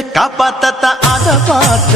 காப்பாத்தத்தா அதை பார்த்த.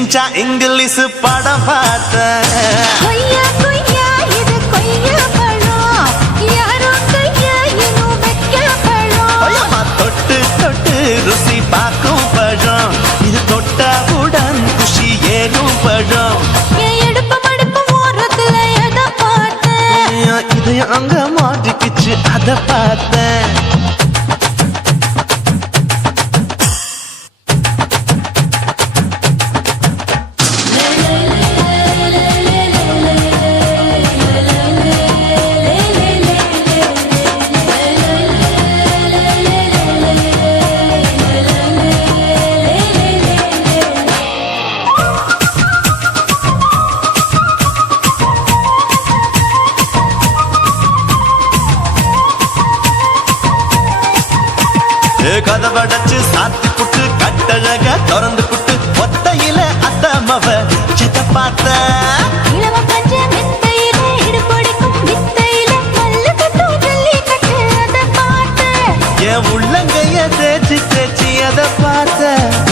இன்ச்சா இங்கிலீஷ் படம் பார்த்தேன் ருசி பார்க்கும் பழம். இது தொட்டாவுடன் குஷி ஏறும் பழம். இதயம் அங்க மாட்டிக்கிச்சு அதை பார்த்த உள்ளங்கைய தேய்ச்சி தேய்ச்சி அதை பார்த்த.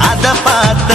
a da.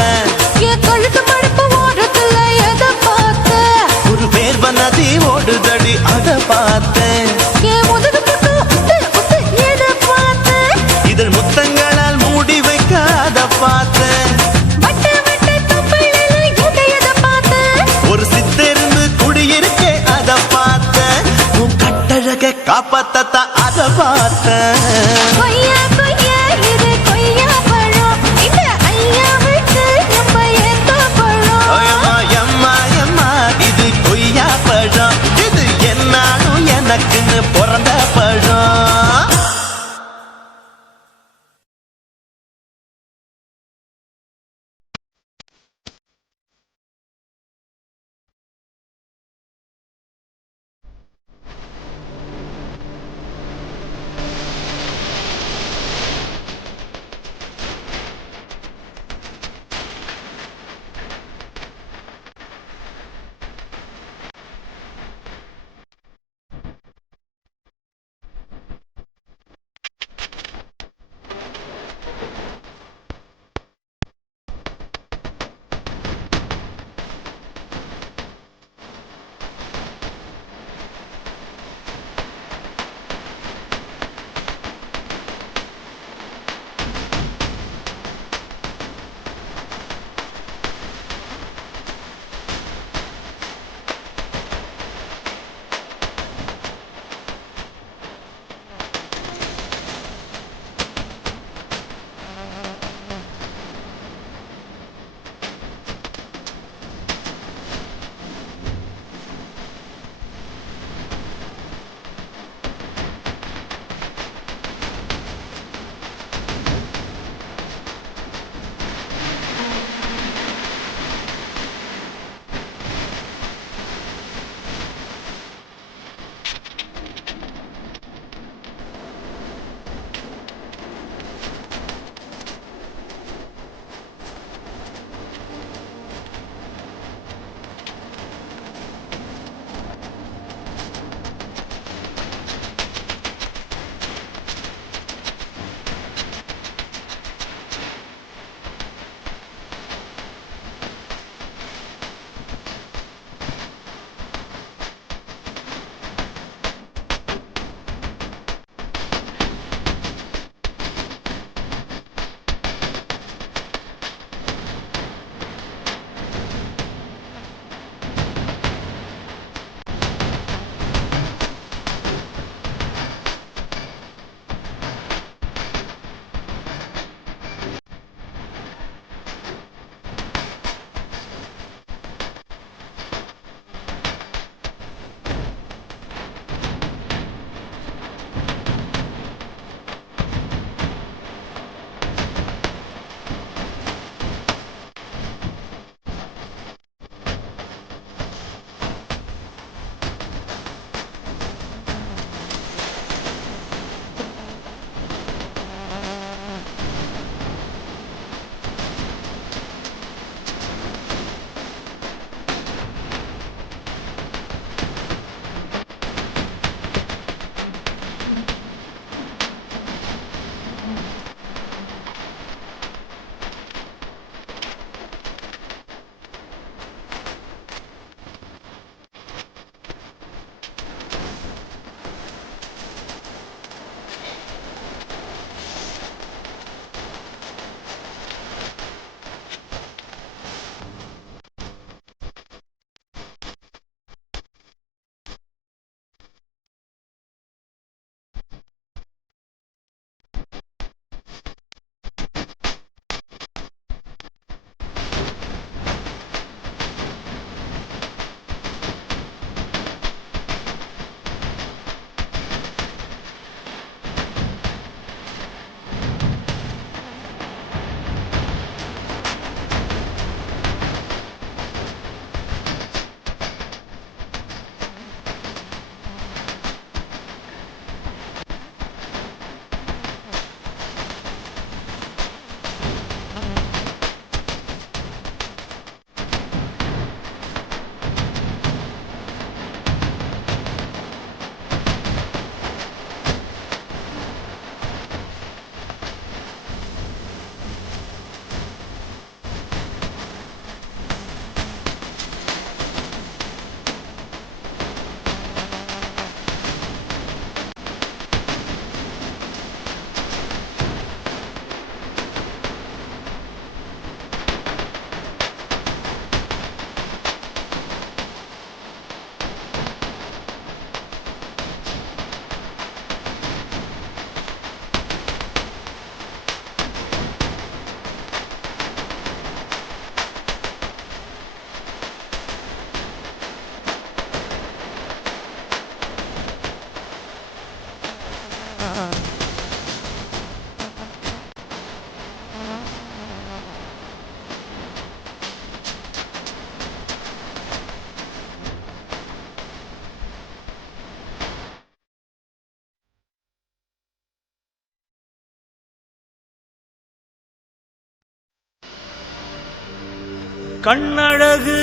கண்ணழகு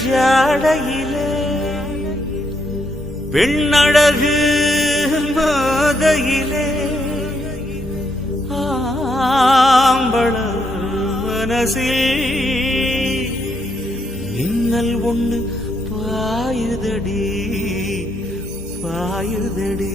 ஜாடையிலே பெண்ணழகு மாதையிலே ஆம்பள மனசில் இன்னல் ஒண்ணு பாயுதடி பாயுதடி.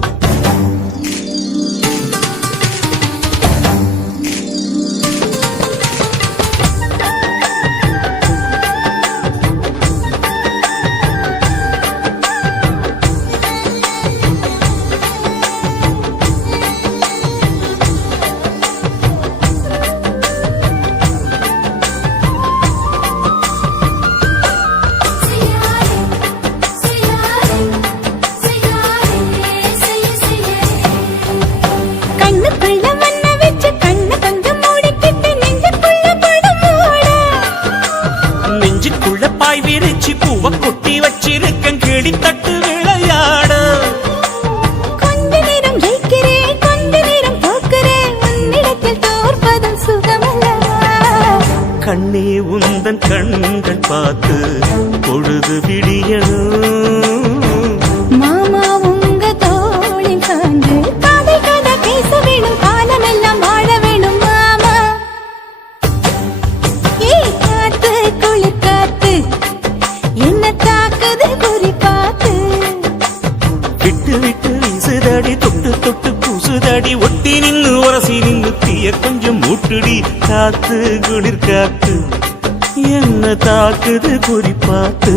பூசுதடி ஒட்டி நின்னு உரசி நின்னு தீய கொஞ்சம் மூட்டுடி. காத்து குளிர் காத்து என்ன தாக்குது குறிப்பாத்து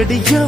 தில்லாலங்கடியோ ஏ தில்லாலங்கடியோ